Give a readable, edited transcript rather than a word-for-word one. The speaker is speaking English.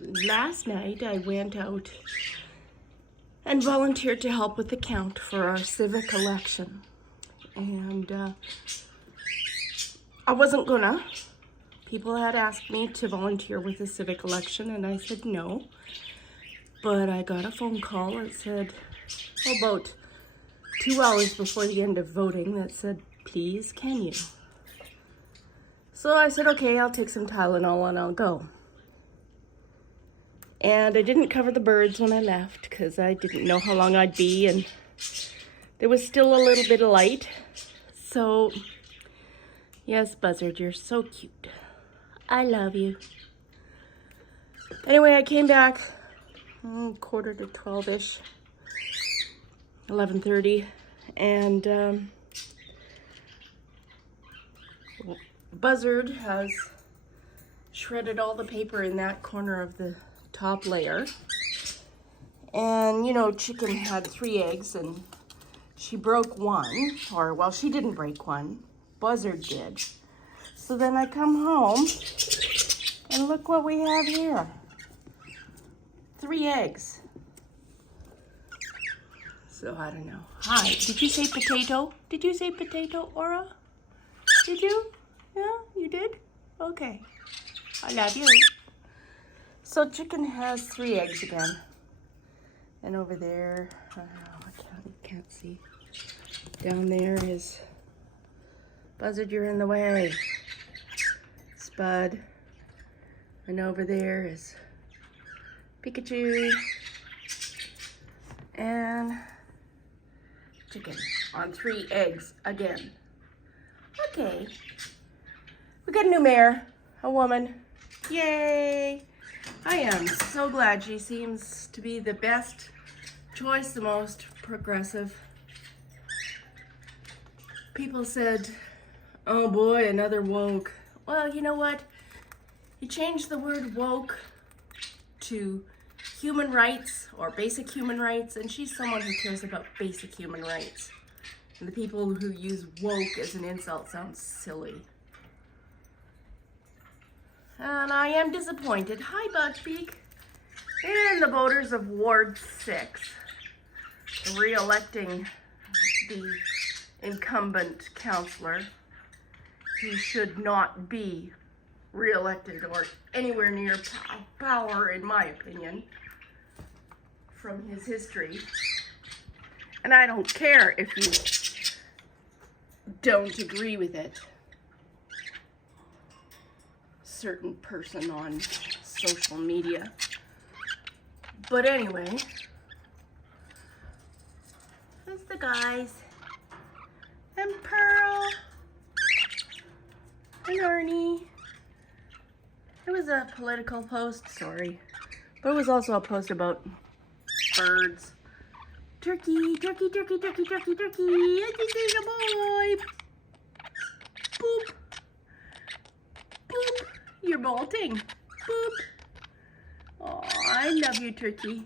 last night I went out and volunteered to help with the count for our civic election. And I wasn't gonna. People had asked me to volunteer with the civic election and I said no. But I got a phone call that said, about 2 hours before the end of voting, that said, please, can you? So I said, okay, I'll take some Tylenol and I'll go. And I didn't cover the birds when I left because I didn't know how long I'd be, and there was still a little bit of light. So, yes, Buzzard, you're so cute. I love you. Anyway, I came back 11:45-ish, 11:30, and Buzzard has shredded all the paper in that corner of the top layer. And you know, Chicken had 3 eggs and she broke one, or well, she didn't break one, Buzzard did. So then I come home and look what we have here. 3 eggs. So I don't know. Hi, did you say potato? Did you say potato, Aura? Did you? Yeah, you did? Okay. I love you. So Chicken has 3 eggs again. And over there, I can't see. Down there is Buzzard, you're in the way. Spud. And over there is Pikachu. And Chicken on 3 eggs again. Okay. We got a new mayor, a woman. Yay! I am so glad. She seems to be the best choice, the most progressive. People said, oh boy, another woke. Well, you know what? You change the word woke to human rights or basic human rights, and she's someone who cares about basic human rights. And the people who use woke as an insult sounds silly. And I am disappointed. Hi, Buckbeak. And the voters of Ward 6 re-electing the incumbent councillor. He should not be re-elected or anywhere near power, in my opinion, from his history. And I don't care if you don't agree with it. Certain person on social media. But anyway, that's the guys. And Pearl. And Ernie. It was a political post, sorry. But it was also a post about birds. Turkey, turkey, turkey, turkey, turkey, turkey. I think there's a boy. Boop. Boop. You're molting. Boop. Oh, I love you, Turkey.